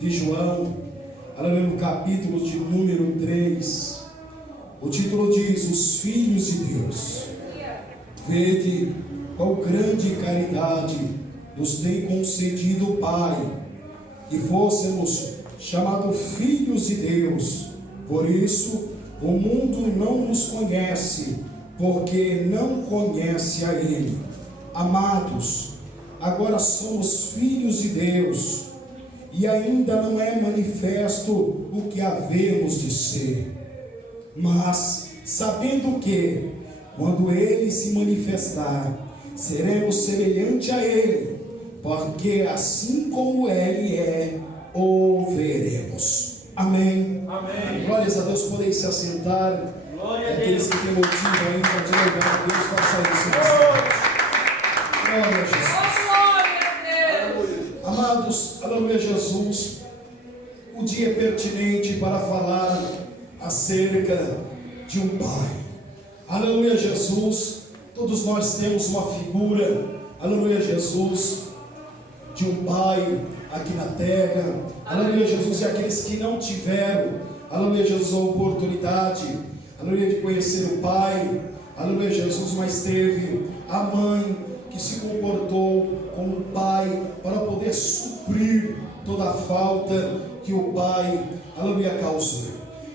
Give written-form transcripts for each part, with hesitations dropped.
de João, aleluia, no capítulo de número 3, o título diz: Os Filhos de Deus. Vede qual grande caridade nos tem concedido o Pai, que fôssemos chamados filhos de Deus. Por isso o mundo não nos conhece, porque não conhece a Ele. Amados, agora somos filhos de Deus, e ainda não é manifesto o que havemos de ser. Mas sabendo que, quando Ele se manifestar, seremos semelhante a Ele, porque assim como Ele é, o veremos. Amém. Amém. Glórias a Deus. Podem se assentar. Glória a Aqueles Deus. que têm motivo ainda de louvar a Deus, faça isso. Glória a Jesus. Glória a Deus. Amados, aleluia, Jesus, o dia é pertinente para falar acerca de um Pai. Aleluia, Jesus. Todos nós temos uma figura, aleluia, Jesus, de um Pai aqui na terra. Aleluia, Jesus. E aqueles que não tiveram, aleluia, Jesus, a oportunidade, aleluia, de conhecer o Pai, aleluia, Jesus, mas teve a mãe que se comportou como pai para poder suprir toda a falta que o Pai, aleluia, causou.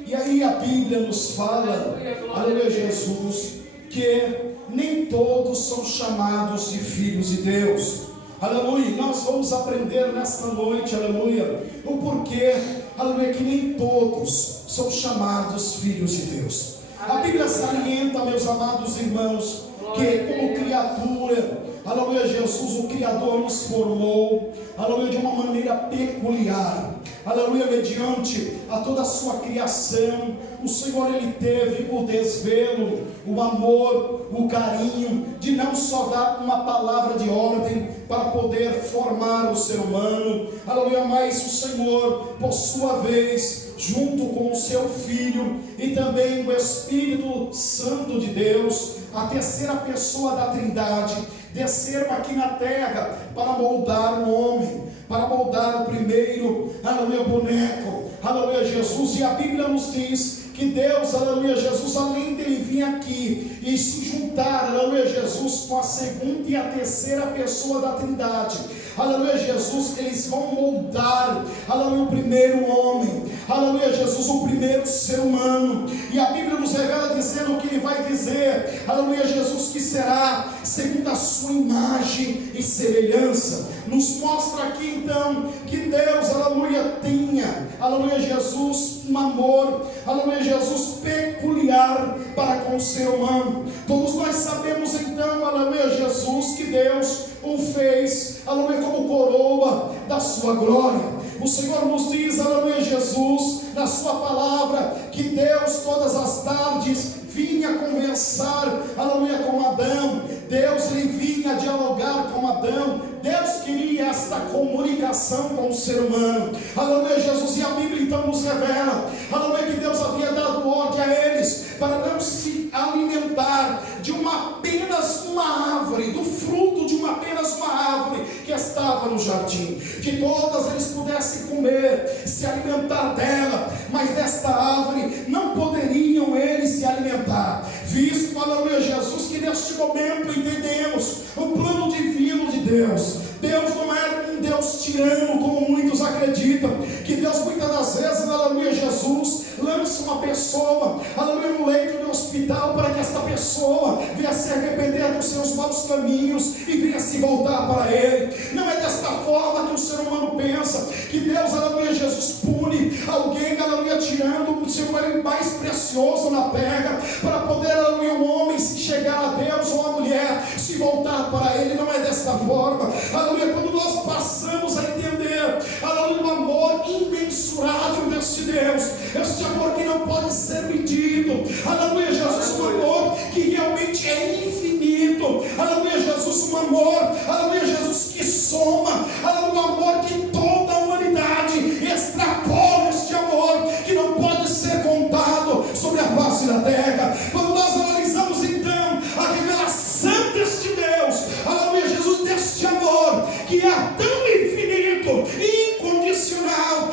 E aí a Bíblia nos fala, aleluia, Jesus, que nem todos são chamados de filhos de Deus. Aleluia. Nós vamos aprender nesta noite, aleluia, o porquê, aleluia, que nem todos são chamados filhos de Deus. A Bíblia salienta, meus amados irmãos, que como criatura, aleluia, Jesus, o Criador nos formou, aleluia, de uma maneira peculiar. Aleluia, mediante a toda a sua criação, o Senhor, Ele teve o desvelo, o amor, o carinho, de não só dar uma palavra de ordem para poder formar o ser humano, aleluia, mas o Senhor, por sua vez, junto com o seu Filho e também o Espírito Santo de Deus, a terceira pessoa da Trindade, desceram aqui na terra para moldar o homem, para moldar o primeiro, aleluia, boneco, aleluia, Jesus. E a Bíblia nos diz que Deus, aleluia, Jesus, além dele vir aqui e se juntar, aleluia, Jesus, com a segunda e a terceira pessoa da Trindade, aleluia, Jesus, eles vão moldar, aleluia, o primeiro homem, aleluia, Jesus, o primeiro ser humano. E a Bíblia nos revela dizendo que Ele vai dizer, aleluia, Jesus, que será segundo a sua imagem e semelhança. Nos mostra aqui então que Deus, aleluia, tenha, aleluia, Jesus, um amor, aleluia, Jesus, peculiar para com o ser humano. Todos nós sabemos então, aleluia, Jesus, que Deus o fez, aleluia, como coroa da sua glória. O Senhor nos diz, aleluia, Jesus, na sua palavra, que Deus todas as tardes vinha conversar, aleluia, com Adão. Deus, Ele vinha dialogar com Adão. Deus queria esta comunicação com o ser humano, aleluia, Jesus. E a Bíblia então nos revela, aleluia, que Deus havia dado ordem a eles para não se alimentar de apenas uma árvore, do fruto de apenas uma árvore que estava no jardim, que todas eles pudessem comer, se alimentar dela, mas desta árvore não poderiam eles se alimentar, visto, aleluia, Jesus, que neste momento entendemos o plano divino de Deus. Deus não é um Deus tirano, como muitos acreditam, que Deus muitas das vezes, aleluia, Jesus, lança uma pessoa, aleluia, no leito do hospital, para que esta pessoa venha se arrepender dos seus maus caminhos e venha se voltar para Ele. Não é desta forma que o ser humano pensa, que Deus, aleluia, Jesus, pune alguém, aleluia, tirando o seu bem mais precioso na terra, para poder, aleluia, o homem se chegar a Deus, ou a mulher se voltar para Ele. Não é desta forma, aleluia, quando nós passamos a entender, aleluia, o amor imensurável deste Deus, este amor que não pode ser medido, aleluia, Jesus, um amor que realmente é infinito, aleluia, Jesus, um amor, aleluia, Jesus, que soma, aleluia, um amor que toda a humanidade extrapola este amor, que não pode ser contado sobre a face da terra. Quando nós analisamos então a revelação deste Deus, aleluia, Jesus, deste amor que é tão infinito, incondicional,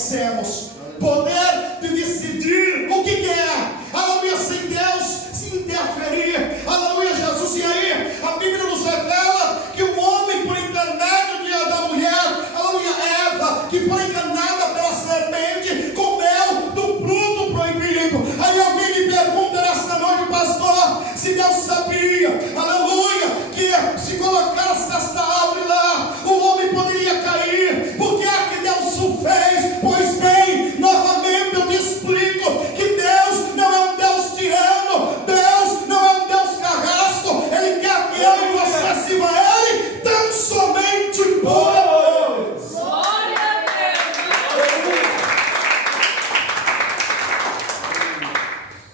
conhecemos. Poder de decidir o que quer. Aleluia, sem Deus se interferir. Aleluia, Jesus. E aí, a Bíblia nos revela que o homem, por intermédio da mulher, aleluia, Eva, que foi enganada pela serpente, comeu do fruto proibido. Aí alguém me pergunta nesta noite, pastor, se Deus sabia, aleluia, que se colocasse esta árvore lá, o homem poderia cair. Por que é que Deus o fez? Pois bem, novamente eu te explico que Deus não é um Deus tirano, Deus não é um Deus carrasco. Ele quer que eu e você sirva a Ele tão somente por amor. Glória a Deus.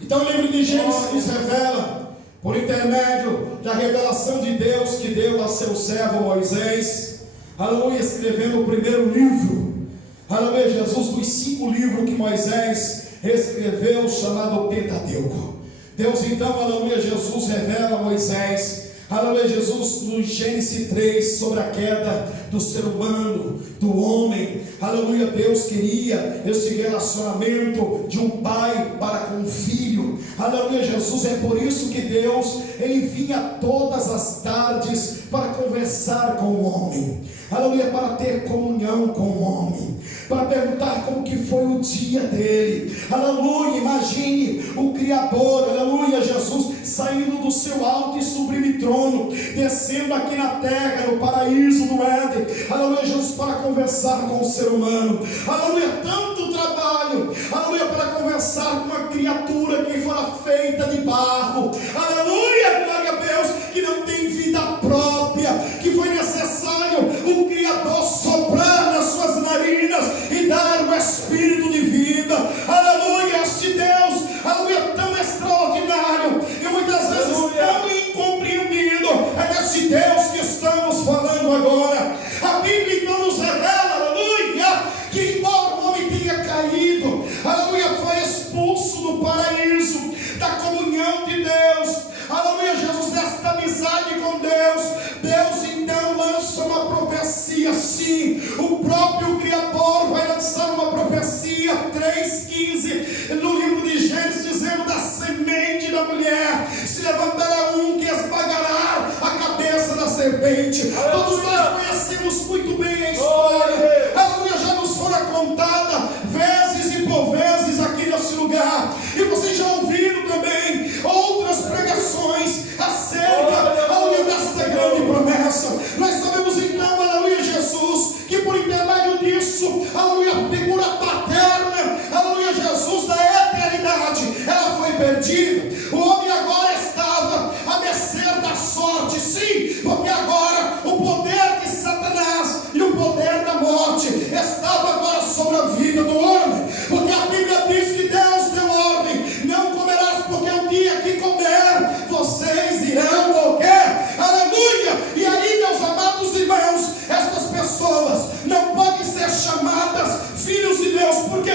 Então o livro de Gênesis nos revela, por intermédio da revelação de Deus que deu a seu servo Moisés, aleluia, escrevendo o primeiro livro, aleluia, Jesus, dos 5 livros que Moisés escreveu, chamado Pentateuco. Deus então, aleluia, Jesus revela a Moisés, aleluia, Jesus, no Gênesis 3, sobre a queda do ser humano, do homem. Aleluia, Deus queria esse relacionamento de um pai para com o filho. Aleluia, Jesus, é por isso que Deus, Ele vinha todas as tardes para conversar com o homem. Aleluia, para ter comunhão com o homem, para perguntar como que foi o dia dele. Aleluia, imagine o Criador, aleluia, Jesus, saindo do seu alto e sublime trono, descendo aqui na terra, no paraíso do Éden, aleluia, Jesus, para conversar com o ser humano. Aleluia, tanto trabalho, aleluia, para conversar com uma criatura que fora feita de barro. Aleluia, glória a Deus, que não tem vida própria, que foi necessário o Criador soprar nas suas narinas e dar o Espírito de vida. Aleluia, este Deus, aleluia, tão extraordinário e muitas vezes tão incompreendido. É desse Deus que estamos falando agora. A Bíblia então nos revela, aleluia, que embora o homem tenha caído, aleluia, foi expulso do paraíso, da comunhão de Deus, aleluia, Jesus, desta amizade com Deus. Deus então lança uma profecia, sim, o próprio Criador vai lançar uma profecia, 3,15, no livro de Gênesis, dizendo: da semente da mulher se levantará um que esmagará a cabeça da serpente. Todos nós conhecemos muito bem a história, aleluia, já nos fora contada vezes e por vezes aqui nesse lugar, e vocês já ouviram também outras pregações acerca, aleluia, desta grande promessa. Nós sabemos então, aleluia, Jesus, que por intermédio disso, aleluia, a figura paterna, aleluia, Jesus, da eternidade, ela foi perdida. O homem agora estava a mercê da sorte, sim, porque agora o poder de Satanás e o poder da morte estava agora sobre a vida do homem, porque a Bíblia diz que Deus deu ordem: não comerás, porque o dia que comer, vocês irão morrer. Aleluia! E aí, meus amados irmãos, estas pessoas não podem ser chamadas filhos de Deus. Por quê?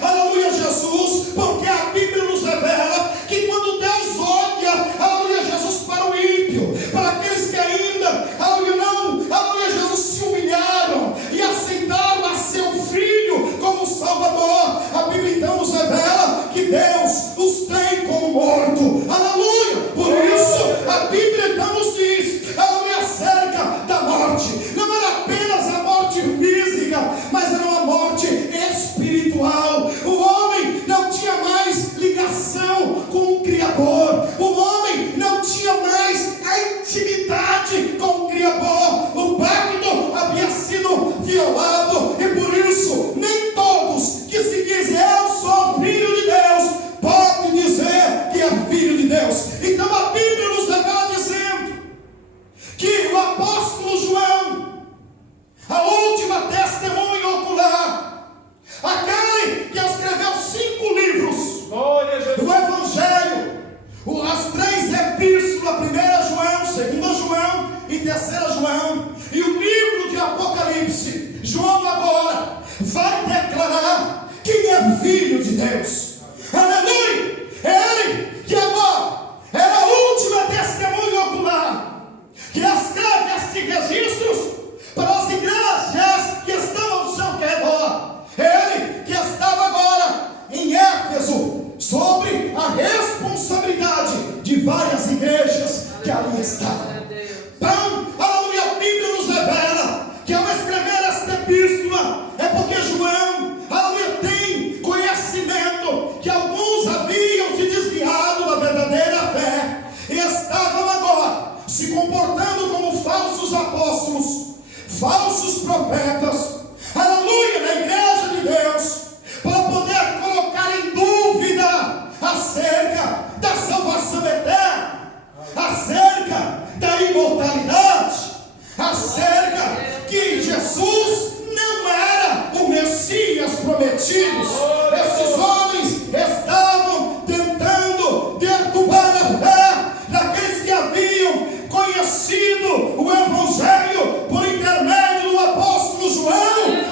Aleluia, Jesus, porque a Bíblia nos revela que quando Deus olha, aleluia, Jesus, para o ímpio, para aqueles que ainda, aleluia, não, aleluia, Jesus, se humilharam e aceitaram a seu filho como Salvador, a Bíblia então nos revela que Deus os tem como morto. Aleluia! Por isso a Bíblia então nos diz, aleluia, acerca da morte. Não era apenas a morte física, mas era uma morte espiritual. O homem não tinha mais ligação com o Criador. O homem não tinha mais a intimidade com o Criador. O pacto havia sido violado, e por isso nem todos que se dizem eu sou filho de Deus pode dizer que é filho de Deus. Então a Bíblia nos revela dizendo que o apóstolo João, a última testemunha ocular, aquele que escreveu 5 livros, o Evangelho, as 3 epístolas, 1 João, 2 João e 3 João, e o livro de Apocalipse, João agora vai declarar quem é filho de Deus. Aleluia! Ele que agora era a última testemunha ocular, que escreve estes registros para as igrejas que estão ao seu redor. Ele comprometidos. Esses homens estavam tentando derrubar a fé daqueles que haviam conhecido o Evangelho por intermédio do apóstolo João.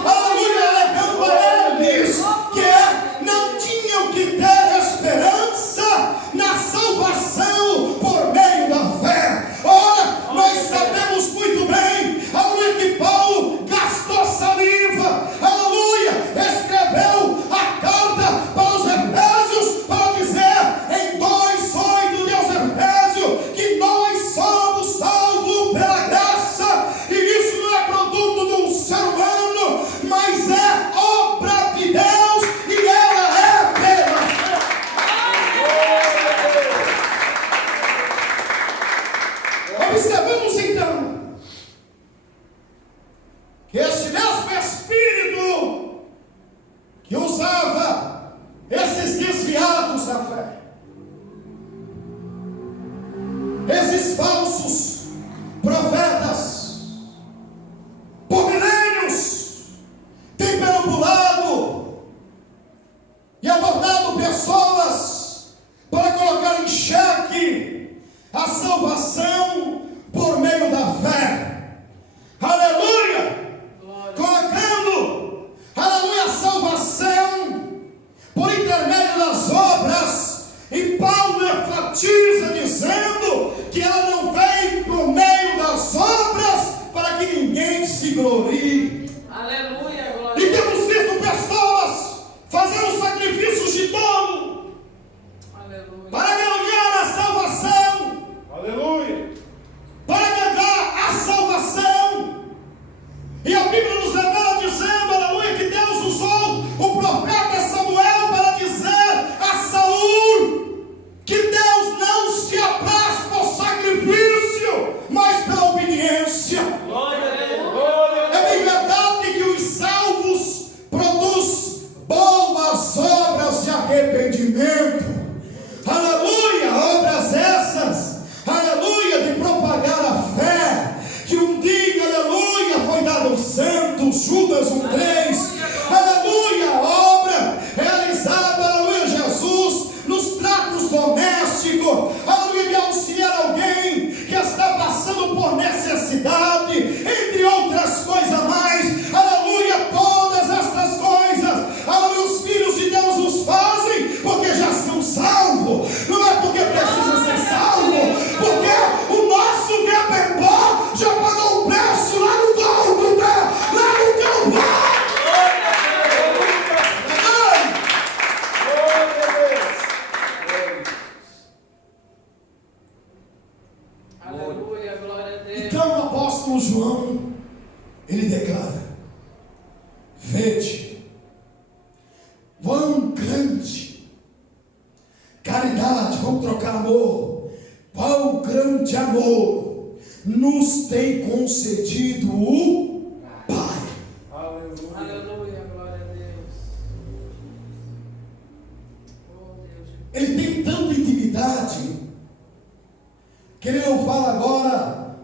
Aleluia, alegando a eles que não tinham que ter esperança na salvação por meio da fé. Ora, nós sabemos muito bem, aleluia, que Paulo gastou saliva, aleluia, escreveu a carta para os Efésios para dizer em 2:8 de aos Efésios que nós somos salvos pela graça, e isso não é produto de um ser humano, mas é obra de Deus, e ela é pela fé. Observamos então que este mesmo Espírito que usava esses desviados da fé, esses falsos profetas, por milênios, tem perambulado e abordado pessoas para colocar em xeque a salvação por meio da fé. Aleluia! Colocando, aleluia, a salvação por intermédio das obras. E Paulo enfatiza dizendo que ela não vem por meio das obras para que ninguém se glorie. Aleluia, glória. E temos visto pessoas fazendo sacrifícios de dom Aleluia. para ganhar a salvação, Aleluia. para ganhar a salvação. E a Bíblia nos revela dizendo, aleluia, que Deus usou o profeta Samuel para dizer a Saul que Deus não se apraz por sacrifício, mas pela obediência. Glória a Deus. Glória a Deus. É bem verdade que os salvos produzem boas obras de arrependimento. Aleluia, obras essas, aleluia, de propagar a fé, que um dia, aleluia, foi dado aos santos, Judas 1:3, aleluia, obra realizada, aleluia, Jesus, nos tratos domésticos, aleluia, de auxiliar alguém que está passando por necessidade, entre outras coisas mais, aleluia, todas estas coisas, aleluia, os filhos de Deus os fazem porque já são salvos, não é porque precisam ser salvos, porque o nosso Bebembó já pagou o preço lá no Gólgota, lá no Calvário. Aleluia, glória a Deus. Então o apóstolo João, ele declara: vede quão grande caridade, vamos trocar amor, quão grande amor nos tem concedido o Pai. Aleluia. Aleluia, glória a Deus. Oh, Deus. Ele tem tanta intimidade que ele não fala agora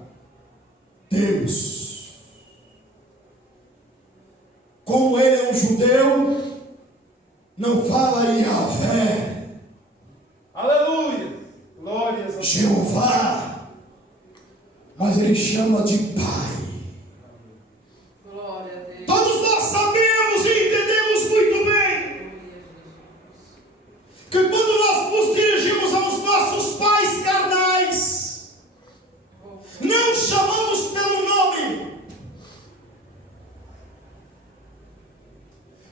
Deus. Como ele é um judeu, não fala Yahvé, Aleluia. Glórias a Deus. Jeová, mas ele chama de Pai. Glória a Deus. Todos nós sabemos e entendemos muito bem que quando nós nos dirigimos aos nossos pais carnais, não chamamos pelo nome,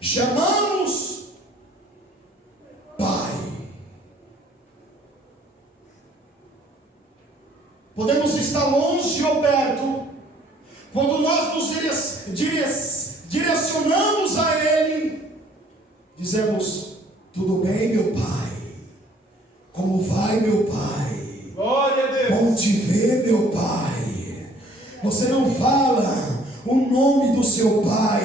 chamamos Pai. Podemos estar longe ou perto, quando nós nos direcionamos a Ele, dizemos: tudo bem, meu Pai? Como vai, meu Pai? Glória a Deus. Bom te ver, meu Pai. Você não fala o nome do seu Pai,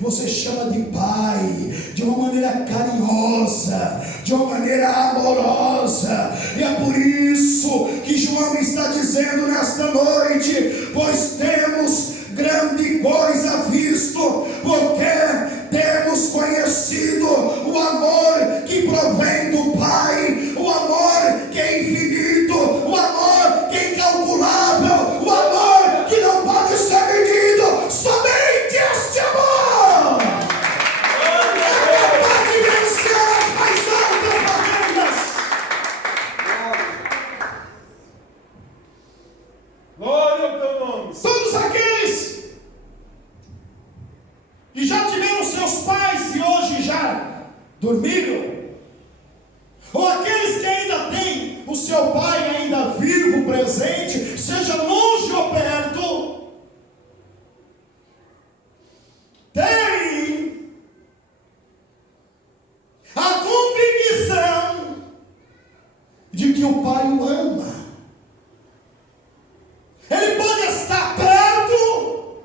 você chama de Pai, de uma maneira carinhosa, de uma maneira amorosa. E é por isso que João está dizendo nesta noite: pois temos grande coisa visto, porque temos conhecido dormiram. Ou aqueles que ainda têm o seu pai ainda vivo, presente, seja longe ou perto, tem a convicção de que o pai o ama. Ele pode estar perto,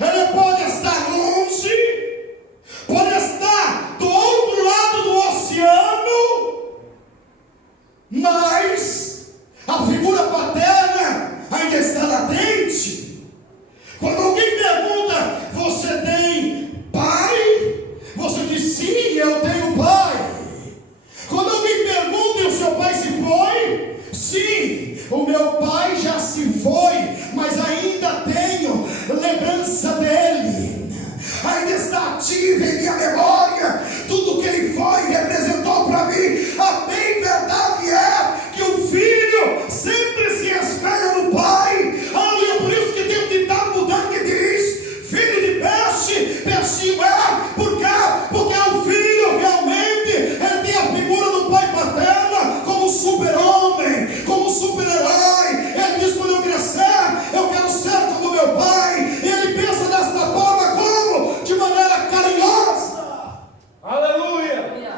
ele pode estar longe, pode estar do outro lado do oceano, mas a figura paterna ainda está latente. Quando alguém pergunta, você tem pai? Você diz, sim, eu tenho pai. Quando alguém pergunta, e o seu pai se foi? Sim, o meu pai já se foi, mas ainda tenho lembrança dele. Ainda está ativo em minha memória tudo que ele foi e representou para mim. A bem verdade é que o filho sempre se espelha no pai. Aleluia, por isso que tem um ditado mudando que diz, filho de peixe, peixinho é. Por quê? Porque o filho realmente ele tem a figura do pai paterno como super-homem, como super-herói. Ele diz, quando eu crescer, eu quero ser como meu pai. E ele pensa desta forma como? De maneira carinhosa. Aleluia.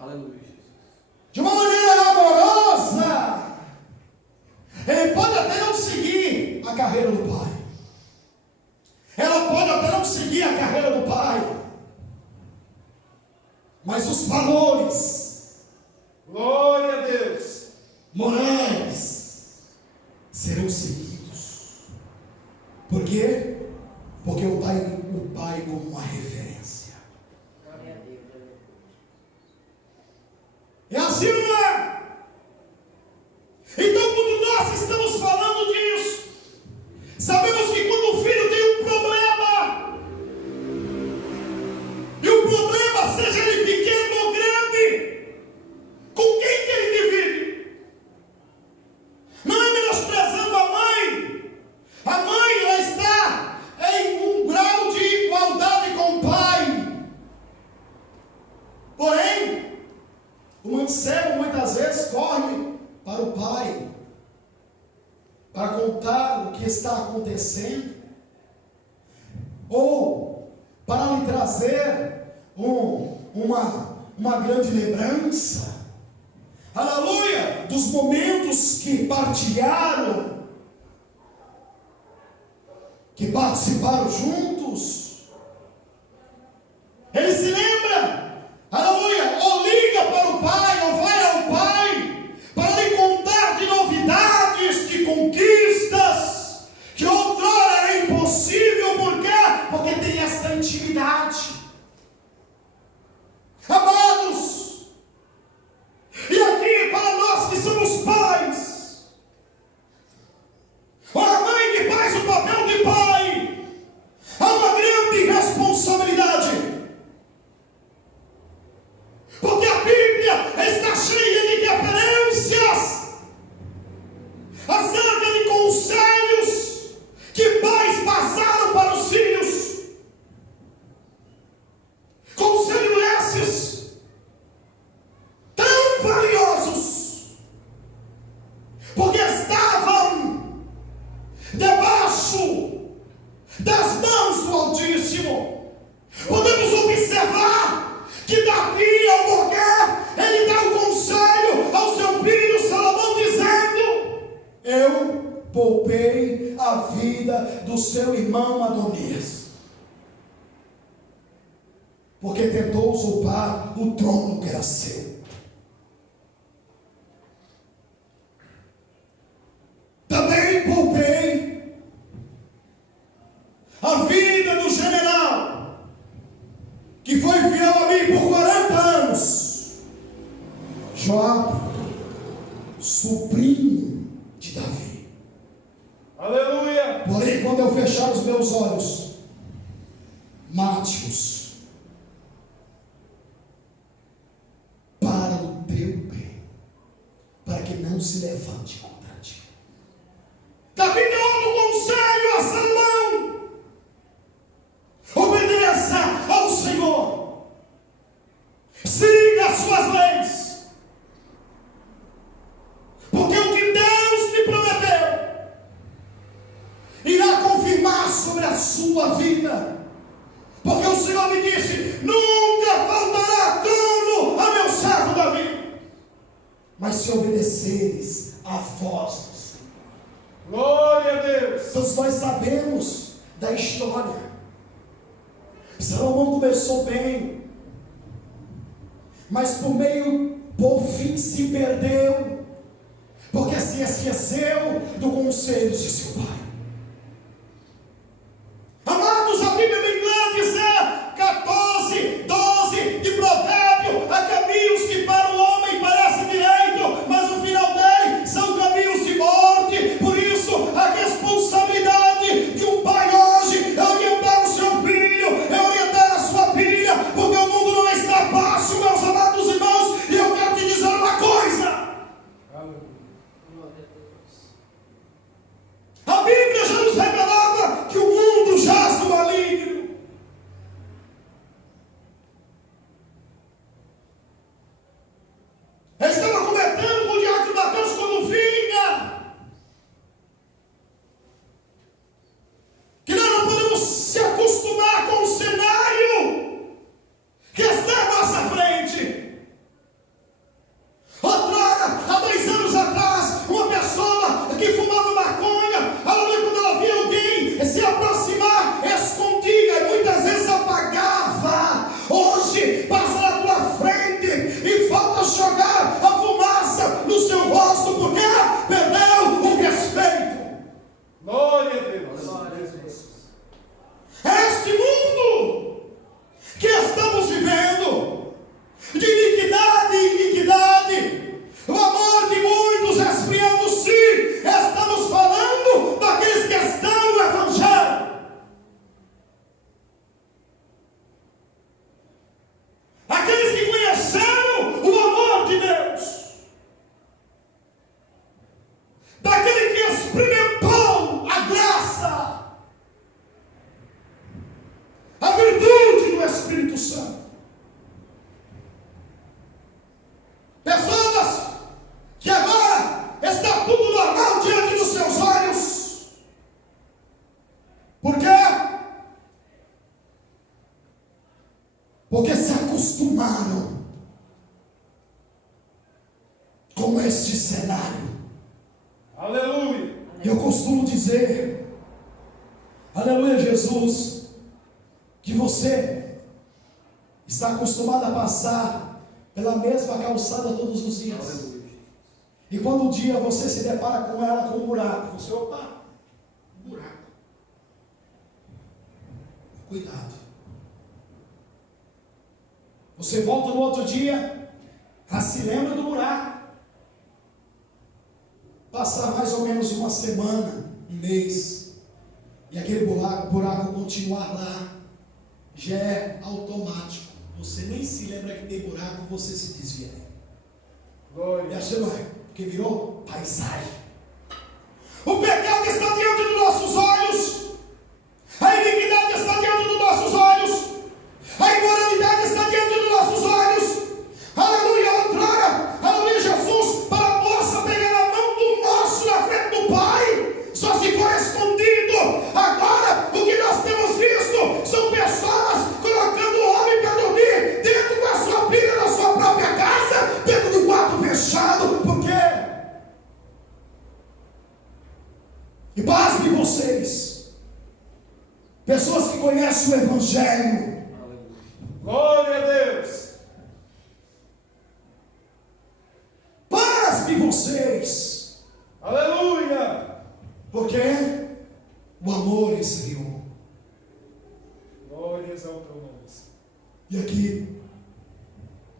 Aleluia. De uma maneira amorosa. Ele pode até não seguir a carreira do pai. Ela pode até não seguir a carreira do pai. Mas os valores, Glória a Deus. morais, serão seguidos. Por quê? Porque o pai como uma referência. É assim, não é? Então, quando nós estamos falando disso, sabemos que quando o filho tem um problema, e o problema seja ele pequeno ou grande, com quem que ele divide? Não é menosprezando a mãe. A mãe, ela está em um grau de igualdade com o pai. Porém, o mancebo muitas vezes corre para o pai para contar o que está acontecendo, ou para lhe trazer uma grande lembrança, aleluia, dos momentos que partilharam, que participaram juntos. Ele se lembra, aleluia, ou liga para o pai, ou vai ao pai, para lhe contar de novidades, de conquistas, que outrora era impossível. Por quê? Porque tem esta intimidade. Amados, e aqui para nós que somos pais, ou a mãe que faz o papel de pai, há uma grande responsabilidade. Porque a Bíblia está cheia de referências acerca de conselhos que pais passaram para os filhos. Conselhos esses tão valiosos, porque estavam debaixo das mãos do Altíssimo. Podemos observar que Davi, ao morrer, ele dá um conselho ao seu filho Salomão, dizendo: eu poupei a vida do seu irmão Adonias, porque tentou usurpar o trono que era seu. Também poupei a vida do general que foi fiel a mim por 40 anos, Joabe, sobrinho de Davi. Aleluia. Porém, quando eu fechar os meus olhos, mate-os para o teu bem, para que não se levante contra ti. Davi deu um conselho a Salomão: obedeça ao Senhor. mas se obedeceres à voz do Senhor. Glória a Deus. Todos nós sabemos da história. Salomão começou bem, mas por fim se perdeu, porque se esqueceu do conselho de seu pai. Amados, a Bíblia me engana dizer 14, 12 de Provérbio: há caminhos que para o homem parecem direito, mas o final dele são caminhos de morte. Por isso, a responsabilidade de um pai hoje é orientar o seu filho, é orientar a sua filha, porque o mundo não está fácil, meus amados irmãos, e eu quero te dizer uma coisa. A Bíblia já nos revelava que o mundo jaz no maligno. Estava cometendo com o diabo de Mateus quando vinha. Que nós não podemos se acostumar com o cenário que está à nossa frente. Outrora, há 10 anos atrás, uma pessoa que fumava maconha, quando ela via alguém se aproximar, escondia e muitas vezes apagava. Hoje, passa na tua frente e falta jogar a fumaça no seu rosto, porque perdeu o respeito. Glória a Deus. Glória a Deus. Este mundo que estamos vivendo, de iniquidade em iniquidade, o amor de muitos esfriando-se, estamos falando daqueles que estão no Evangelho. Aqueles que conheceram o amor de Deus, daquele que experimentou a graça, a virtude do Espírito Santo. Pessoas que agora está tudo normal diante dos seus olhos. Por quê? Porque se acostumaram com este cenário. Aleluia. Eu costumo dizer, aleluia Jesus, que você está acostumado a passar pela mesma calçada todos os dias. E quando um dia você se depara com ela com um buraco, você, opa, buraco. Cuidado. Você volta no outro dia, se lembra do buraco. Passar mais ou menos uma semana, um mês, e aquele buraco continuar lá, já é automático. Você nem se lembra que tem buraco, você se desvia dele. Glória. E assim não é, porque virou paisagem. O pecado está diante dos nossos olhos, a iniquidade está diante dos nossos olhos, a imoralidade está diante dos nossos olhos. Aleluia, outrora, aleluia Jesus, para a moça pegar na mão do moço na frente do Pai, só se for escondido. Agora, o que nós temos visto são pessoas colocando o homem para dormir dentro da sua filha, na sua própria casa, dentro do quarto fechado. Por quê? E pasme vocês, pessoas que conhecem o Evangelho. Glória a Deus. Pasme vocês, Aleluia. porque o amor esfriou. Glórias ao teu nome. E aqui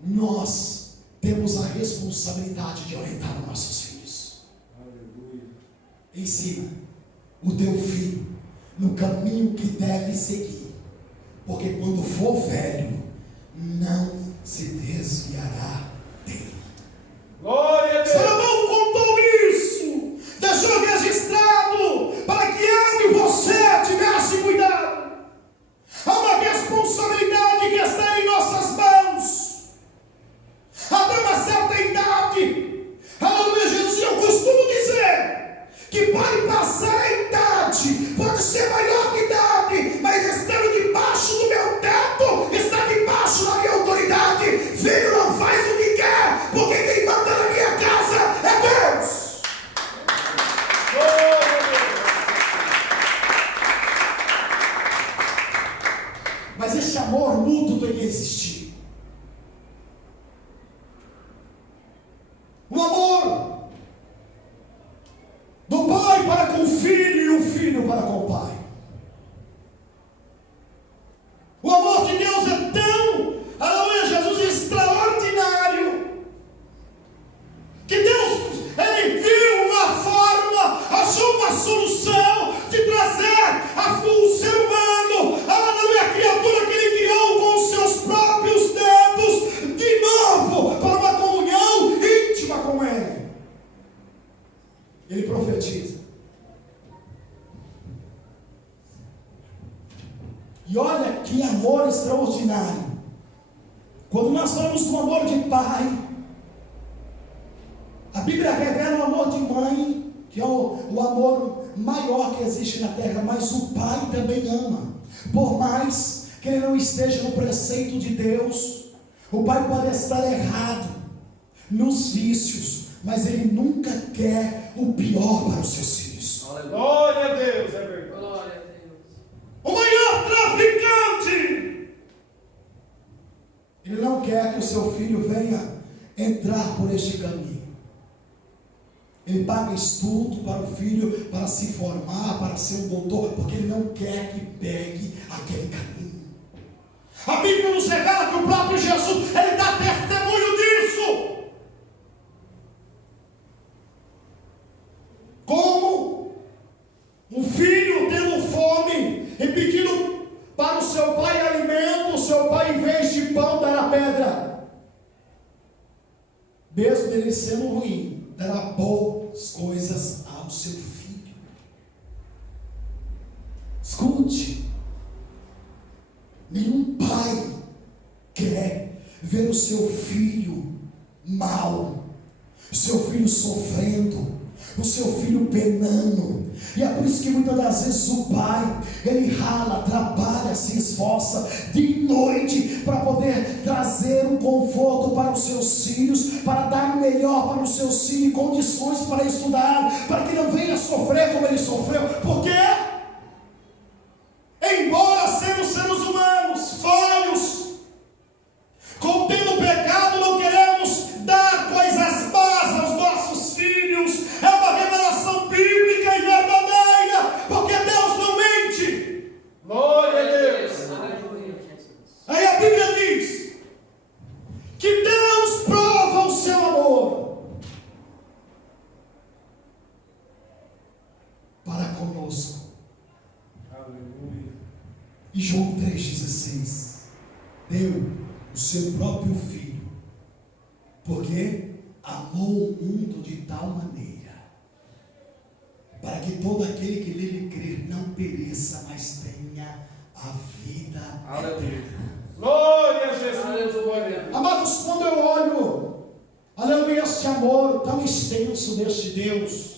nós temos a responsabilidade de orientar os nossos filhos. Aleluia. Ensina o teu filho no caminho que deve seguir, porque quando for velho, não se desviará dele. Glória a Deus. Salomão contou isso, deixou registrado para que eu e você tivesse cuidado. Há uma responsabilidade que está em nossas mãos. Até uma certa idade, aleluia Jesus, eu costumo dizer que pode passar a idade, pode ser maior que idade, mas estando debaixo do meu teto, está tem que existir. O amor do pai para com o filho e o filho para com o pai. O amor de Deus é tão, aleluia, Jesus, extraordinário, que Deus, Ele viu uma forma, achou uma solução de trazer o ser humano, aleluia, a criatura que Ele criou com os seus próprios dedos, de novo, para uma comunhão íntima com Ele. Ele profetiza. E olha que amor extraordinário. Quando nós falamos do amor de pai, a Bíblia revela o amor de mãe, que é o amor maior que existe na terra, mas o pai também ama. Por mais que ele não esteja no preceito de Deus, o pai pode estar errado nos vícios, mas ele nunca quer o pior para os seus filhos. Glória a Deus, é verdade. Glória a Deus. O maior traficante, ele não quer que o seu filho venha entrar por este caminho. Ele paga estudo para o filho, para se formar, para ser um doutor, porque ele não quer que pegue aquele caminho. A Bíblia nos revela que o próprio Jesus, ele dá testemunho disso. Como um filho tendo fome e pedindo para o seu pai alimento, o seu pai, em vez de pão, dará pedra. Mesmo ele sendo ruim, dará boas coisas ao seu filho. Escute, nenhum pai quer ver o seu filho mal, o seu filho sofrendo, o seu filho penando. E é por isso que muitas das vezes o pai, ele rala, trabalha, se esforça de noite para poder trazer um conforto para os seus filhos, para dar o melhor para os seus filhos, condições para estudar, para que não venha sofrer como ele sofreu. Por quê? Embora sendo seres humanos falhos, contendo pecado, não queremos dar coisas más aos nossos filhos. É uma revelação bíblica e verdadeira, porque Deus não mente. Glória a Deus. Aleluia. Aí a Bíblia diz que Deus prova o seu amor para conosco. Aleluia. E João 3,16 deu o seu próprio filho, porque amou o mundo de tal maneira, para que todo aquele que nele crer não pereça, mas tenha a vida eterna. Glória a Jesus. Aleluia. Amados, quando eu olho, aleluia, este amor tão extenso deste Deus,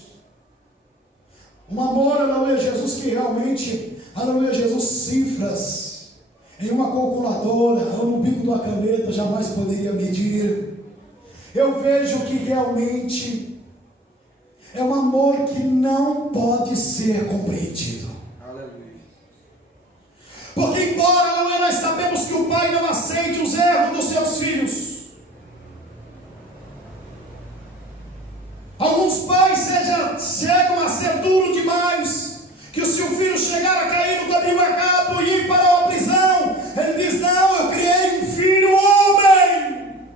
um amor, aleluia, Jesus, que realmente, aleluia, Jesus, cifras em uma calculadora ou no bico de uma caneta jamais poderia medir. Eu vejo que realmente é um amor que não pode ser compreendido. Aleluia. Porque embora, aleluia, nós sabemos que o pai não aceite os erros dos seus filhos, alguns pais chegam a ser duros demais, que se o filho chegar a cair no caminho errado e ir para uma prisão, ele diz: não, eu criei um filho homem,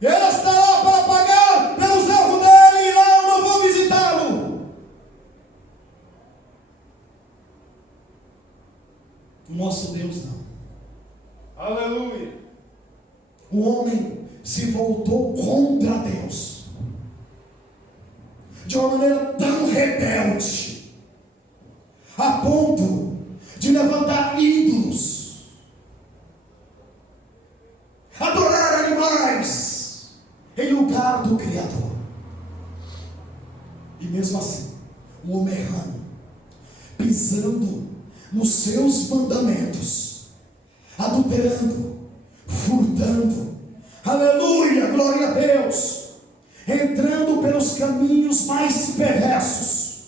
ele está lá para pagar pelos erros dele, e lá eu não vou visitá-lo. O nosso Deus não. Aleluia. O homem se voltou contra Deus de uma maneira tão rebelde, a ponto de levantar ídolos, adorar animais em lugar do Criador. E mesmo assim, o homem errando, pisando nos seus mandamentos, adulterando, furtando, aleluia, glória a Deus, entrando pelos caminhos mais perversos,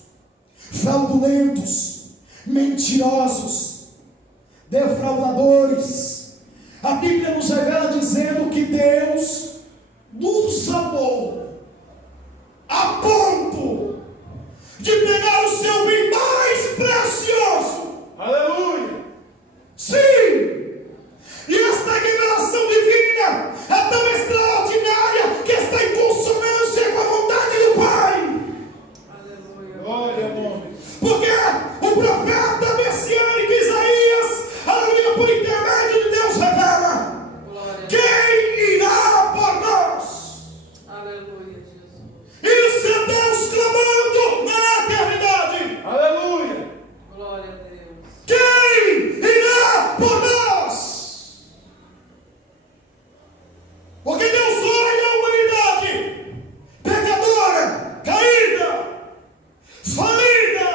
fraudulentos, mentirosos, defraudadores. A Bíblia nos revela dizendo que Deus nos amou a ponto de pegar o seu bem mais precioso. Aleluia. Sim! E esta revelação divina é tão extraordinária que está em consonância com a vontade do Pai. Aleluia. Glória ao nome. Porque o profeta messiânico Isaías, aleluia, por intermédio de Deus revela: Glória. quem irá por nós? Aleluia, Jesus. Isso é Deus clamando na eternidade. Aleluia. Glória a Deus. Quem irá por nós? Porque Deus olha a humanidade pecadora, caída, falida.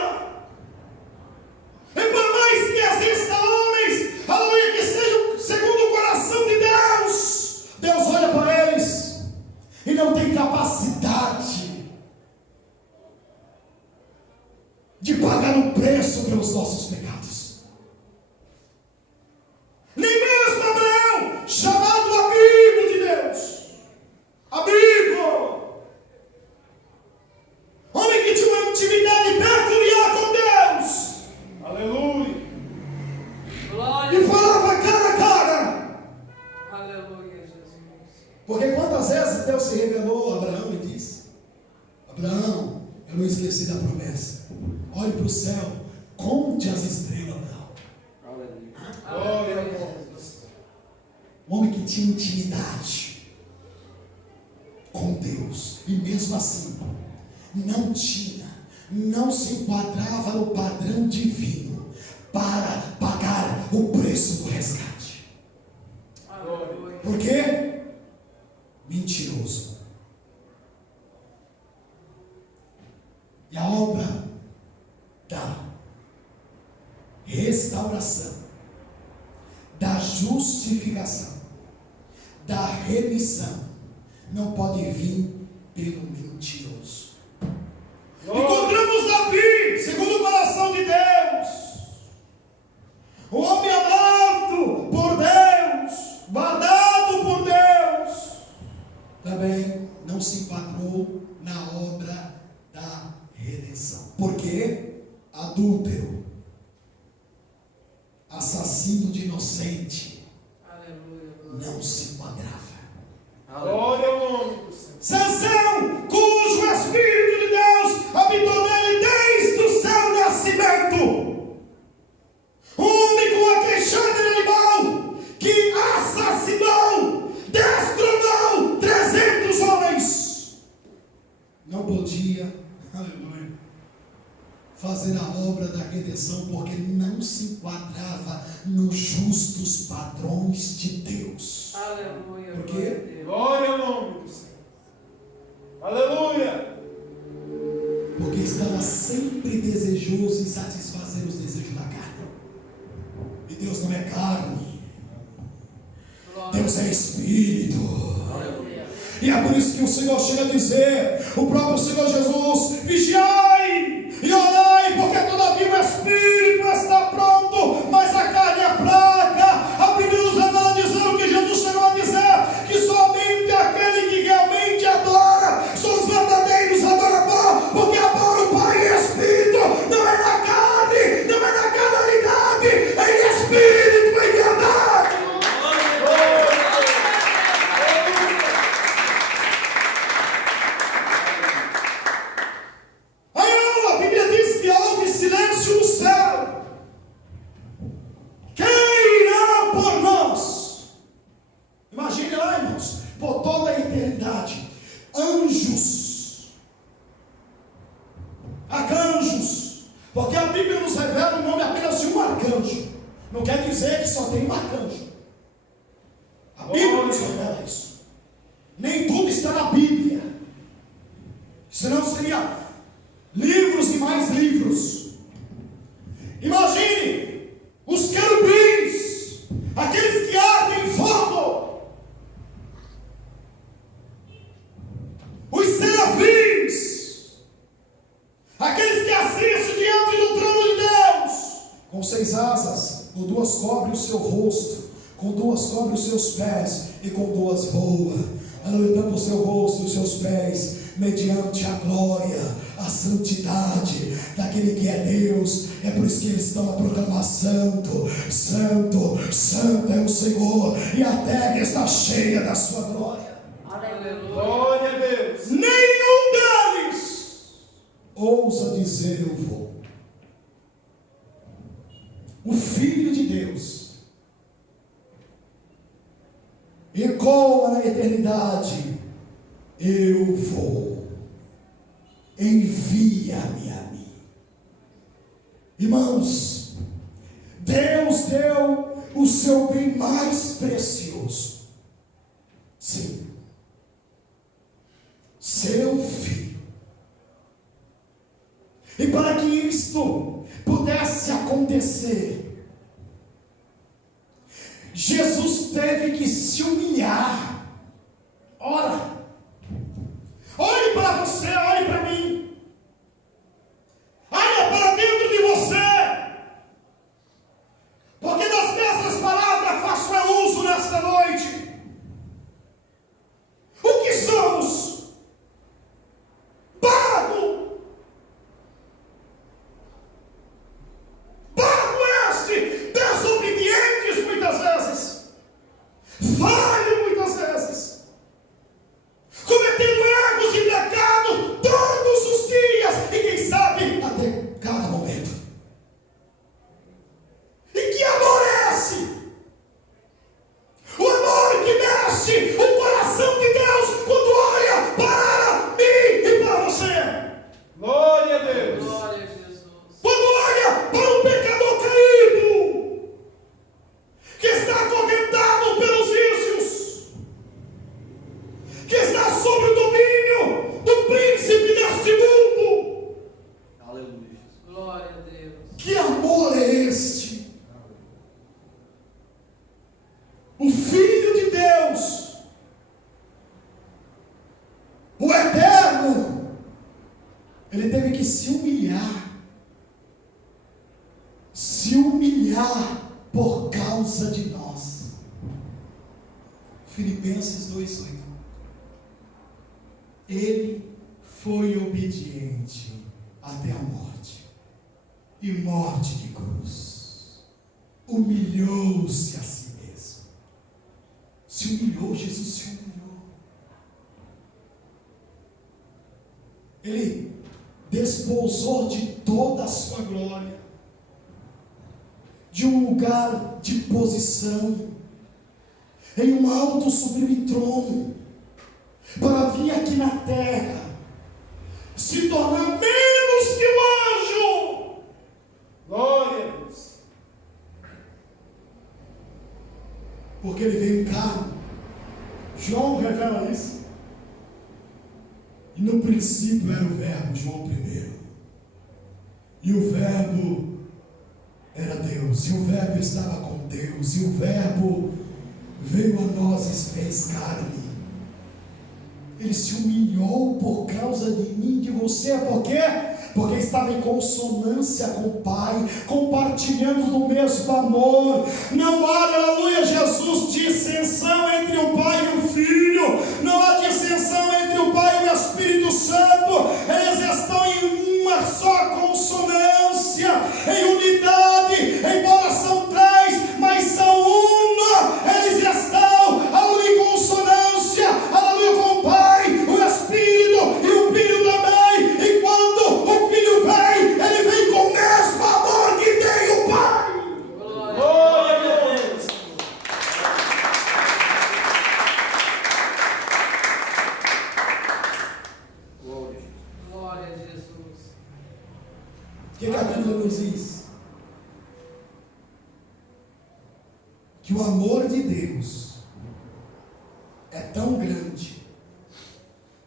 E por mais que exista homens, aleluia, que sejam segundo o coração de Deus, Deus olha para eles e não tem capacidade de pagar um preço pelos nossos pecados. Nem mesmo Abraão, chamado amigo de Deus, amigo, homem que tinha uma intimidade peculiar com Deus, Aleluia. Glória. e falava cara a cara. Aleluia, Jesus. Porque quantas vezes Deus se revelou a Abraão e disse: Abraão, eu não esqueci da promessa. Olhe para o céu, conte as estrelas, Abraão. Glória ao Aleluia, nome. Jesus. Um homem que tinha intimidade com Deus, e mesmo assim não se enquadrava no padrão divino para pagar o preço do resgate. Aleluia. Por quê? Mentiroso. E a obra da restauração, da justificação, da remissão não pode vir pelo mentiroso. Encontramos Davi, segundo o coração de Deus, um homem amado por Deus, guardado por Deus, também não se enquadrou na obra da redenção. Por quê? Adúltero, assassino de inocente, Aleluia. não se enquadrava. Glória ao nome do Senhor. Sansão, cujo Espírito de Deus habitou nele desde o seu nascimento. Um homem com a queixada de animal que assassinou, destronou 300 homens. Não podia, aleluia, fazer a obra da redenção porque não se enquadrava nos justos padrões de Deus. Aleluia. Por quê? Glória a Deus. Glória ao nome do Senhor. Aleluia. Porque estava sempre desejoso em satisfazer os desejos da carne. E Deus não é carne, Glória. Deus é Espírito. Aleluia. E é por isso que o Senhor chega a dizer, o próprio Senhor Jesus: vigiai e orai, porque todavia o Espírito está pronto, mas a carne é fraca. A Bíblia nos revela dizendo que Jesus chegou a dizer que somente aquele que realmente adora são os verdadeiros adoradores, porque adora o Pai em Espírito, não é na carne, não é na carnalidade, é em Espírito, em verdade. A Bíblia diz que houve silêncio no céu. Quem irá por nós? Imagine lá, irmãos, por toda a eternidade, anjos, arcanjos, porque a Bíblia nos revela o nome apenas de um arcanjo. Não quer dizer que só tem um arcanjo. A Bíblia nos revela isso. Nem tudo está na Bíblia, senão seria livros e mais livros. Imagine os querubins, aqueles que ardem em fogo, os serafins, aqueles que assistem diante do trono de Deus, com 6 asas, ou 2 cobrem o seu rosto, com duas cobre os seus pés, e com duas voa. Aleluia, tampa o seu rosto e os seus pés, mediante a glória, a santidade daquele que é Deus. É por isso que eles estão a proclamar: Santo, Santo, Santo é o Senhor, e a terra está cheia da sua glória. Aleluia. Glória a Deus. Nenhum deles ousa dizer: eu vou. O Filho de Deus ecoa na eternidade: eu vou, envia-me a mim. Irmãos, Deus deu o seu bem mais precioso, sim, seu Filho. E para que isto pudesse acontecer, Jesus teve que se humilhar. Ora, olhe para você, olhe para mim, olha para dentro de você, porque das mesmas palavras faço eu uso nesta noite. O que somos? Pago este, desobedientes muitas vezes, falho muitas vezes, cometendo erros e pecado todos os dias, e quem sabe até cada momento. E que amor é esse? O amor que mexe o coração de Deus quando olha para mim e para você. Glória a Deus. Glória a Jesus. Quando olha para um pecador caído, que está acorrentado pelos vícios, que está sob o domínio do príncipe deste mundo. Aleluia. Glória a Deus. Que amor é este? O Filho de Deus, o Eterno, ele teve que se humilhar por causa de nós. Filipenses 2:8. Ele foi obediente até a morte, e morte de cruz. Humilhou-se a si mesmo. Se humilhou, Jesus se humilhou. Ele desposou de toda a sua glória, de um lugar de posição, em um alto sublime trono, para vir aqui na terra, se tornar menos que um anjo. Glória a Deus. Porque ele veio em carne. João revela isso. E no princípio era o Verbo, João 1. E o Verbo era Deus, e o Verbo estava com Deus, e o Verbo veio a nós e se fez carne. Ele se humilhou por causa de mim, de você. Por quê? Porque estava em consonância com o Pai, compartilhando do mesmo amor. Não há, aleluia, Jesus, dissensão entre o Pai e o Filho. Não há dissensão entre o Pai e o Espírito Santo. Eles estão em uma só consonância, em unidade, embora são três, mas são uno. Eles estão, aleluia, em consonância, aleluia, com o Pai, o Espírito e o Filho também. E quando o Filho vem, ele vem com o mesmo amor que tem o Pai. Glória a Deus. Glória a Jesus. O que a Bíblia nos diz? Que o amor de Deus é tão grande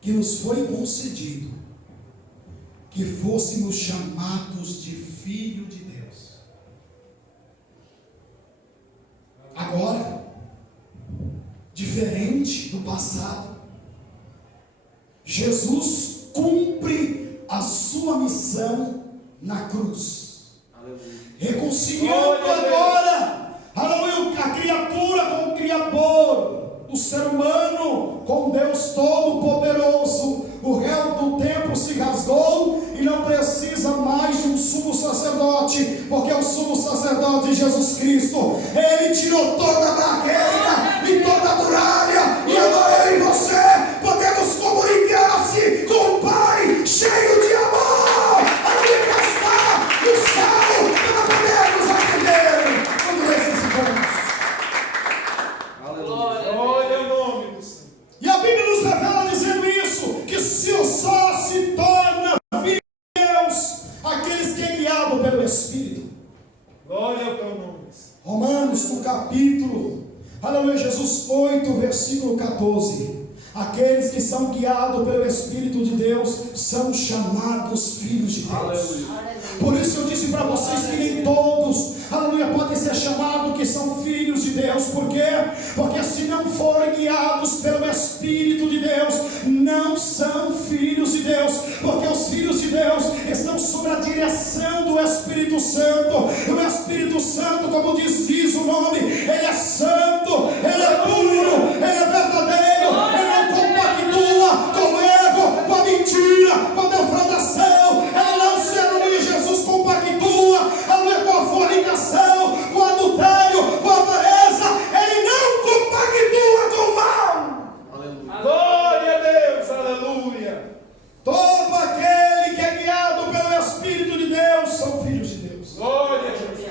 que nos foi concedido que fôssemos chamados de filho de Deus. Agora, diferente do passado, Jesus cumpre a sua missão na cruz, reconciliando agora, aleluia, amor do ser humano com Deus Todo-Poderoso. O réu do tempo se rasgou e não precisa mais de um sumo sacerdote, porque o sumo sacerdote Jesus Cristo, ele tirou toda a barreira e toda a muralha, e agora eu e você podemos comunicar-se com o Pai cheio de amor. Ali está o céu para podermos atender quando necessitamos. Aleluia. Glória ao nome do Senhor. E a Bíblia nos revela dizendo isso, que só se torna filho de Deus aqueles que é guiado pelo Espírito. Glória ao teu nome. Romanos, no capítulo, aleluia, Jesus 8, versículo 14. Aqueles que são guiados pelo Espírito de Deus são chamados filhos de Deus. Aleluia. Por isso eu disse para vocês que nem todos, aleluia, podem ser chamados que são filhos de Deus. Por quê? Porque se não forem guiados pelo Espírito de Deus, não são filhos de Deus. Porque os filhos de Deus estão sob a direção do Espírito Santo. E o Espírito Santo, como diz o nome, ele é santo, ele é puro, ele é verdadeiro, ele não compactua com o erro, com a mentira, com a defraudação. Ele não se, aleluia, Jesus compactua, aleluia, com a fornicação, com o adultério, com a avareza. Ele não compactua com o mal. Aleluia. Glória a Deus, aleluia. Todo aquele que é guiado pelo Espírito de Deus são filhos de Deus. Glória a Jesus.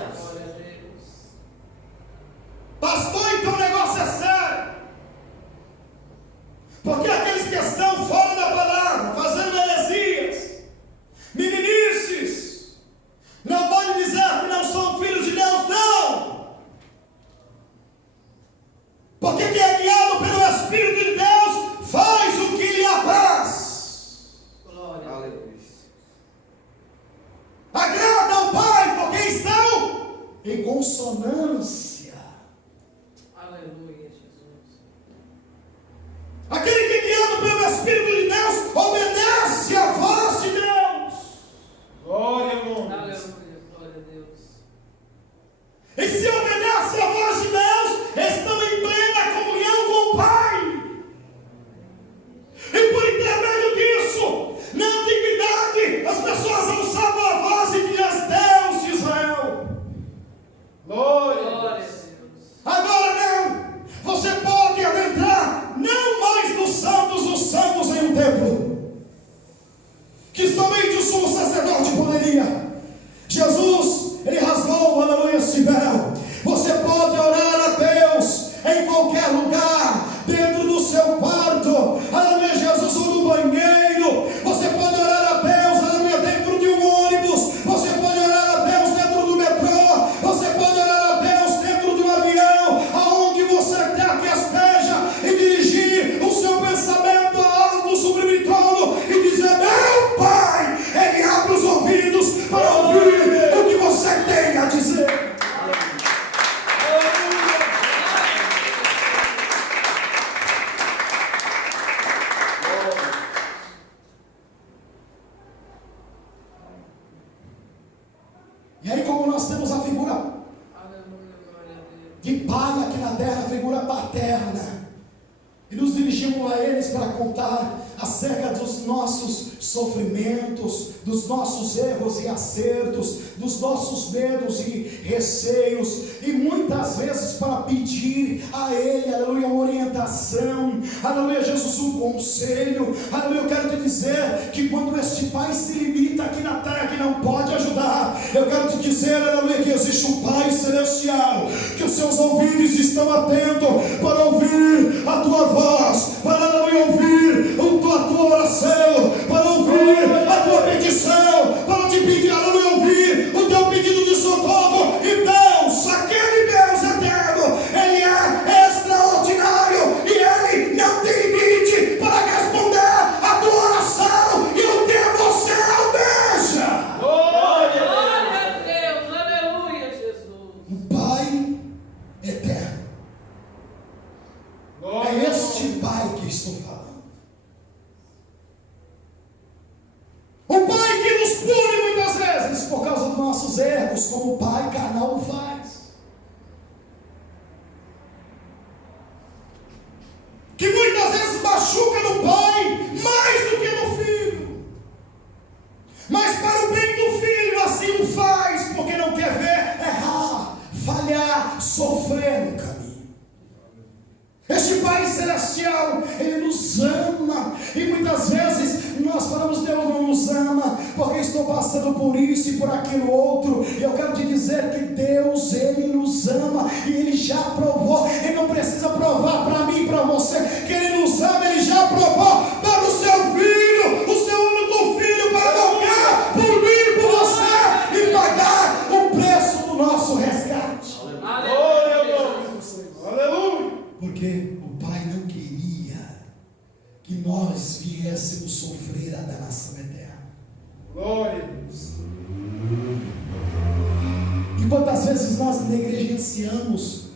Pastor, então o negócio é sério. Porque aqueles que estão fora da palavra, fazendo heresias, meninices, não podem dizer que não são filhos de Deus, não. Porque quem é guiado pelo Espírito de Deus faz o que lhe apraz. Glória. Aleluia. Agrada ao Pai, porque estão em consonância. Aleluia, Jesus. Aquele que é guiado pelo Espírito de Deus obedece à voz de Deus. Glória ao nome. Aleluia, glória a Deus. E se obedece à voz de Deus, estão em plena comunhão com o Pai. E por intermédio disso, na antiguidade, as pessoas usavam a voz e diziam: Deus de Israel. Glória a Glória a Deus. Deus. Agora não. Você pode adentrar não mais nos santos em um templo, que somente o sumo sacerdote poderia. Jesus, ele rasgou, aleluia, esse véu. Você pode orar a Deus em qualquer lugar, dentro do seu quarto, aleluia, Jesus, ou no banheiro. Você pode orar a Deus, aleluia, dentro de um ônibus. Você pode orar a Deus dentro do metrô. Você pode orar a Deus dentro de um avião, aonde você quer que esteja, e dirigir o seu pensamento alto sobre o trono e dizer: meu Pai, ele abre os ouvidos para ouvir o que você tem a dizer. E aí, como nós temos a figura Aleluia, glória a Deus. de pai aqui na terra, a figura paterna, e nos dirigimos a eles para contar acerca dos nossos sofrimentos, dos nossos erros e acertos, dos nossos medos e receios, e muitas vezes para pedir a Ele, aleluia, uma orientação, aleluia, Jesus, um conselho. Aleluia, eu quero te dizer que quando este pai se limita aqui na terra, que não pode ajudar, eu quero te dizer, aleluia, que existe um Pai celestial, que os seus ouvidos estão atentos para ouvir a tua voz, para, aleluia, ouvir a tua oração, para ouvir a tua petição, para te pedir, aleluia, ouvir o teu pedido de socorro. E Deus, aquele Deus eterno, ele é extraordinário, e ele não tem limite para responder a tua oração e o que você almeja. Glória a Glória a Deus, aleluia, Jesus. Um Pai eterno. Glória É ao este nome. Pai que estou falando. O Pai que nos pune muitas vezes por causa dos nossos erros, como o Pai carnal o faz. que muitas vezes machuca no pai mais do que no filho, mas para o bem do filho assim o faz, porque não quer ver errar, falhar, sofrer no caminho. Este Pai Celestial, Ele nos ama, e muitas vezes nós falamos: Deus não nos ama, porque estou passando por isso e por aquilo outro. E eu quero te dizer que Deus, Ele nos ama, e Ele já provou. Ele não precisa provar para mim e para você que Ele nos ama. Ele já provou para o seu filho, o seu único filho, para morrer por mim, por você, e pagar o preço do nosso resgate. Glória ao nome do Senhor. Aleluia. Porque o Pai não queria que nós viéssemos sofrer a danação eterna. Glória a Deus. E quantas vezes nós negligenciamos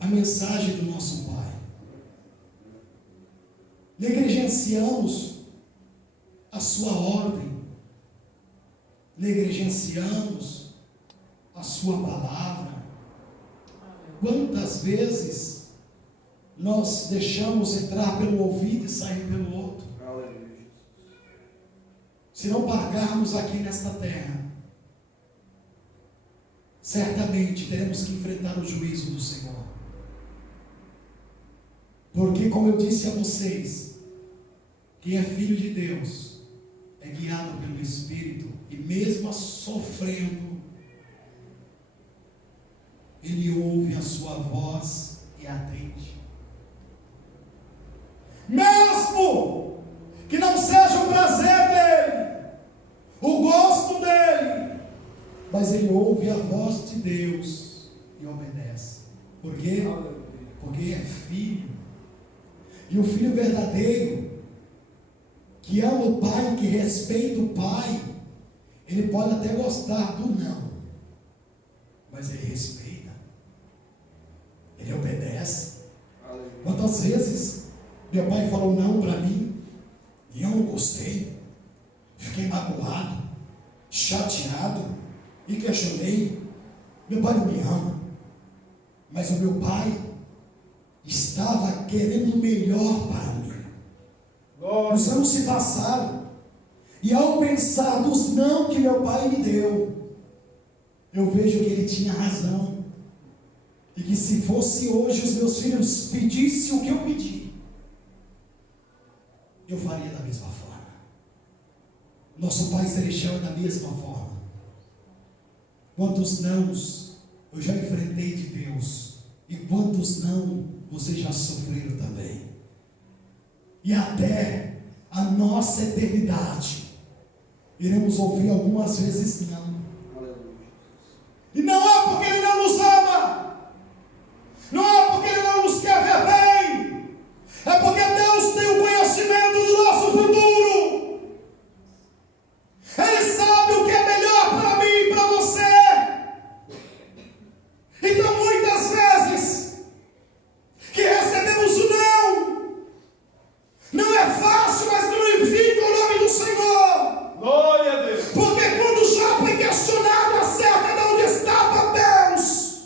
a mensagem do nosso Pai? Negligenciamos a sua ordem. Negligenciamos a sua palavra. Quantas vezes nós deixamos entrar pelo ouvido e sair pelo outro? Aleluia. Se não pagarmos aqui nesta terra, certamente teremos que enfrentar o juízo do Senhor. Porque, como eu disse a vocês, quem é filho de Deus é guiado pelo Espírito, e mesmo sofrendo, Ele ouve a sua voz e atende. Mesmo que não seja o prazer dele, o gosto dele, mas ele ouve a voz de Deus e obedece. Por quê? Porque é filho. E o filho verdadeiro, que ama o pai, que respeita o pai, ele pode até gostar do não, mas ele respeita. Ele obedece. Quantas vezes meu pai falou não para mim e eu não gostei, fiquei magoado, chateado e questionei. Meu pai não me ama, mas o meu pai estava querendo o melhor para mim. Os anos se passaram, e ao pensar nos não que meu pai me deu, eu vejo que ele tinha razão. E que se fosse hoje os meus filhos pedissem o que eu pedi, eu faria da mesma forma. Nosso Pai Celestial é da mesma forma. Quantos nãos eu já enfrentei de Deus, e quantos não vocês já sofreram também. E até a nossa eternidade iremos ouvir algumas vezes não. E não é porque Ele não nos ama, não é porque Ele não nos quer ver bem, é porque Deus tem o conhecimento do nosso futuro. Ele sabe o que é melhor para mim e para você. Então muitas vezes que recebemos o não é fácil, mas glorifica o nome do Senhor. Glória a Deus. Porque quando Jó foi questionado acerca de onde estava Deus,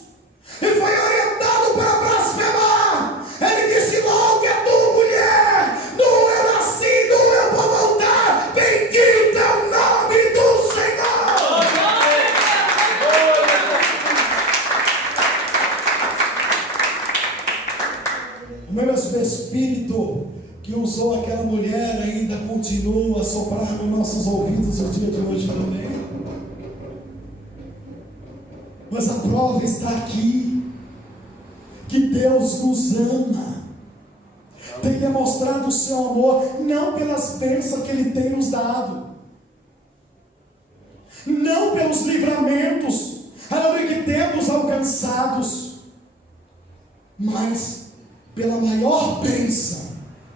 e foi orientado para blasfemar, ele disse: logo é tu, mulher, do eu nasci, do eu vou voltar, bendito é o nome do Senhor. O mesmo Espírito que usou aquela mulher ainda continua a soprar nos nossos ouvidos o dia de hoje também. Mas a prova está aqui, que Deus nos ama, tem demonstrado o seu amor, não pelas bênçãos que Ele tem nos dado, não pelos livramentos, aleluia, que temos alcançados, mas pela maior bênção.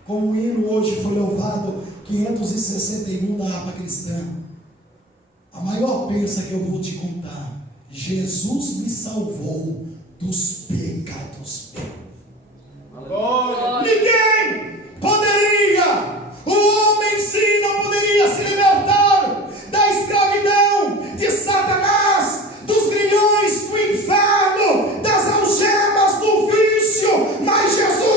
Como o hino hoje foi louvado, 561 da harpa cristã. A maior bênção que eu vou te contar: Jesus me salvou dos pecados. Glória. Ninguém poderia, o homem em si não poderia se libertar da escravidão de Satanás, dos grilhões do inferno, das algemas do vício, mas Jesus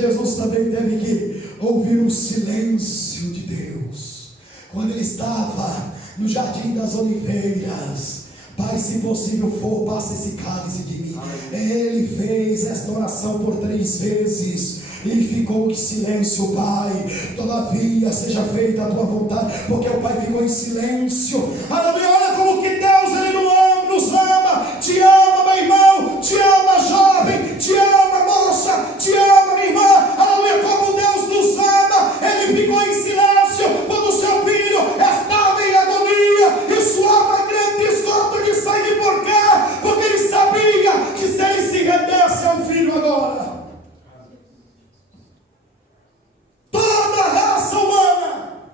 Jesus também teve que ouvir o silêncio de Deus. Quando ele estava no Jardim das Oliveiras: Pai, se possível for, passa esse cálice de mim. Ele fez esta oração por 3 vezes. E ficou em silêncio. Pai, todavia seja feita a tua vontade. Porque o Pai ficou em silêncio. Aleluia. Olha como que Deus, Ele nos ama. Te ama, meu irmão. Te ama, jovem. Te ama, moça. Te ama, minha irmã. Aleluia. Como Deus nos ama. Ele ficou em silêncio quando o seu filho estava em agonia e suava grandes gotas de sangue. Por quê? Porque ele sabia que se ele se rendesse ao filho agora, toda a raça humana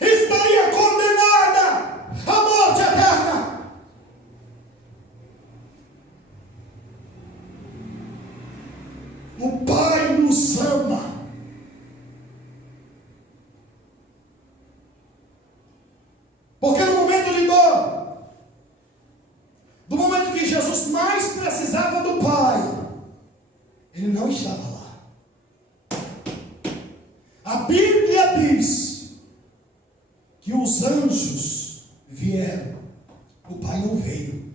estaria condenada à morte eterna. O Pai nos ama. Porque no momento de dor, no momento que Jesus mais precisava do Pai, Ele não estava lá. A Bíblia diz que os anjos vieram, o Pai não veio.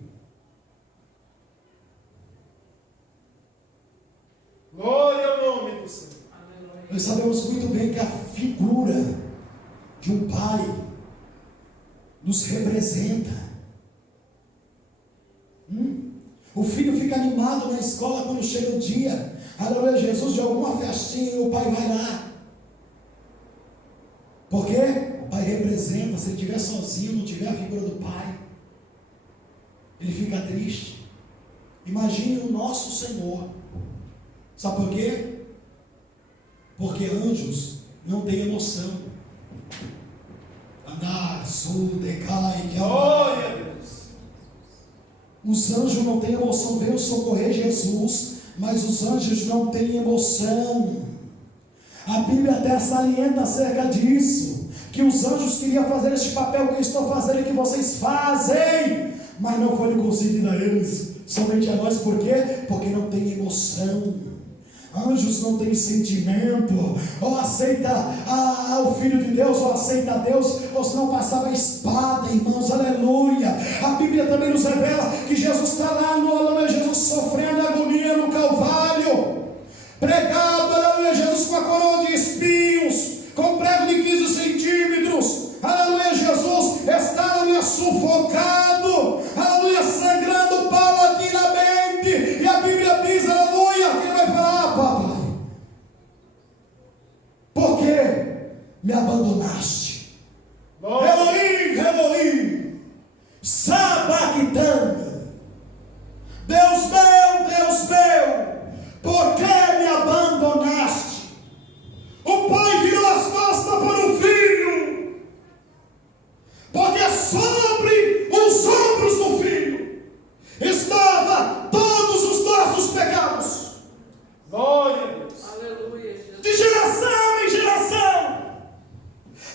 Glória ao nome do Senhor. Nós sabemos muito bem que a figura de um Pai nos representa. O filho fica animado na escola quando chega o dia, aleluia, Jesus, de alguma festinha, e o pai vai lá. Por quê? O pai representa. Se ele estiver sozinho, não tiver a figura do pai, ele fica triste. Imagine o nosso Senhor. Sabe por quê? Porque anjos não têm emoção. Andar, sul, decai, que Glória a Deus. Os anjos não têm emoção. Veio socorrer Jesus, mas os anjos não têm emoção. A Bíblia até salienta acerca disso, que os anjos queriam fazer este papel que eu estou fazendo e que vocês fazem, mas não foi concedido a eles, somente a nós. Por quê? Porque não tem emoção. Anjos não têm sentimento. Ou aceita o Filho de Deus, ou aceita Deus, ou se não passava a espada, irmãos, aleluia. A Bíblia também nos revela que Jesus está lá aleluia, Jesus sofrendo agonia no Calvário, pregado, aleluia, Jesus com a coroa de espinhos, com prego de 15 centímetros, aleluia, Jesus está, aleluia, sufocado, aleluia, sangrando paulatinamente, e a Bíblia diz, aleluia, que ele vai falar: papai, por que me abandonaste? Elohim, Elohim, sabachthani. Deus meu, por que me abandonaste? O pai virou as costas para o filho, porque sobre os ombros do filho estava todos os nossos pecados. Glória a Deus. Aleluia, Jesus. De geração em geração,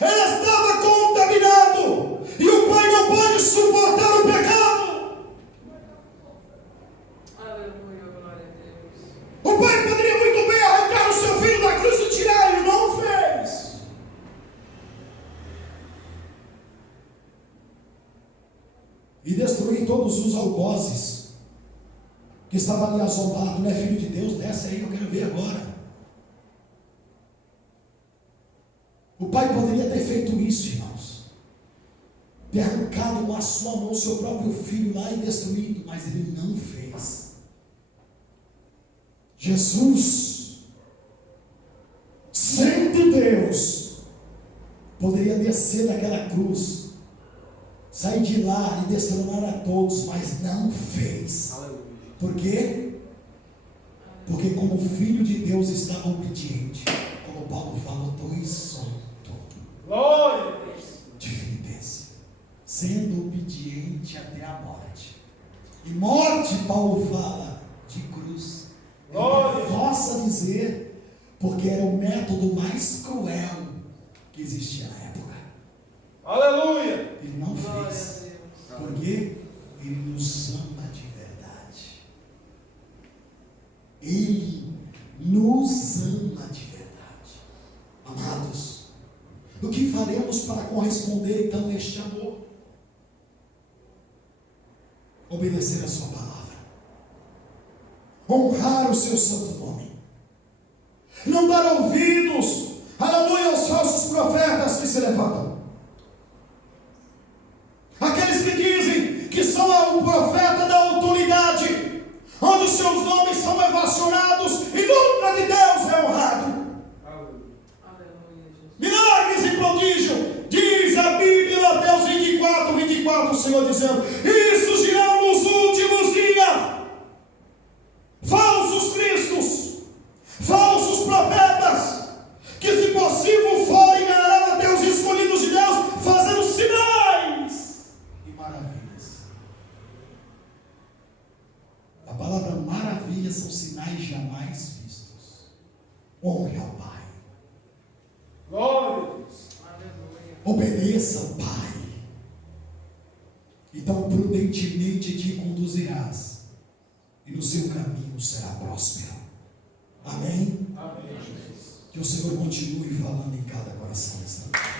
ele estava contaminado, e o pai não pode suportar o pecado. Aleluia, glória a Deus. O pai poderia muito bem arrancar o seu filho da cruz e tirar, ele não fez. E destruir todos os algozes que estavam ali assombrados. Não é filho de Deus? Desce aí, eu quero ver agora. O pai poderia ter feito isso, irmãos, ter arrancado com a sua mão o seu próprio filho lá e destruído, mas ele não fez. Jesus, sendo Deus, poderia descer daquela cruz, sair de lá e destronar a todos, mas não fez. Por quê? Porque como filho de Deus estava obediente, como Paulo falou, 2:8 Glória a Deus. de Filipenses, sendo obediente até a morte. E morte, Paulo fala, de cruz. Glória. Ele possa dizer, porque era o método mais cruel que existia na época. Aleluia. Ele não Glória fez. a Deus. Porque Ele nos ama de verdade. Ele nos ama de verdade. Amados, o que faremos para corresponder então a este amor? Obedecer a sua palavra, honrar o seu santo nome, não dar ouvidos, aleluia, aos falsos profetas que se levantam, aqueles que dizem que são o profeta da autoridade, onde os seus nomes são evacionados e nunca de Deus é honrado. Aleluia, Jesus. Milagres e prodígio, diz a Bíblia, Mateus 24, o Senhor dizendo: e surgirão nos últimos dias falsos cristos, falsos profetas, que se possível forem enganarão até os escolhidos de Deus, fazendo sinais e maravilhas. A palavra maravilha são sinais jamais vistos. Honre ao Pai. Glória a Deus. Aleluia. Obedeça ao Pai. Então prudentemente te conduzirás, e no seu caminho será próspero. Amém? Amém, Jesus. Que o Senhor continue falando em cada coração nesta noite.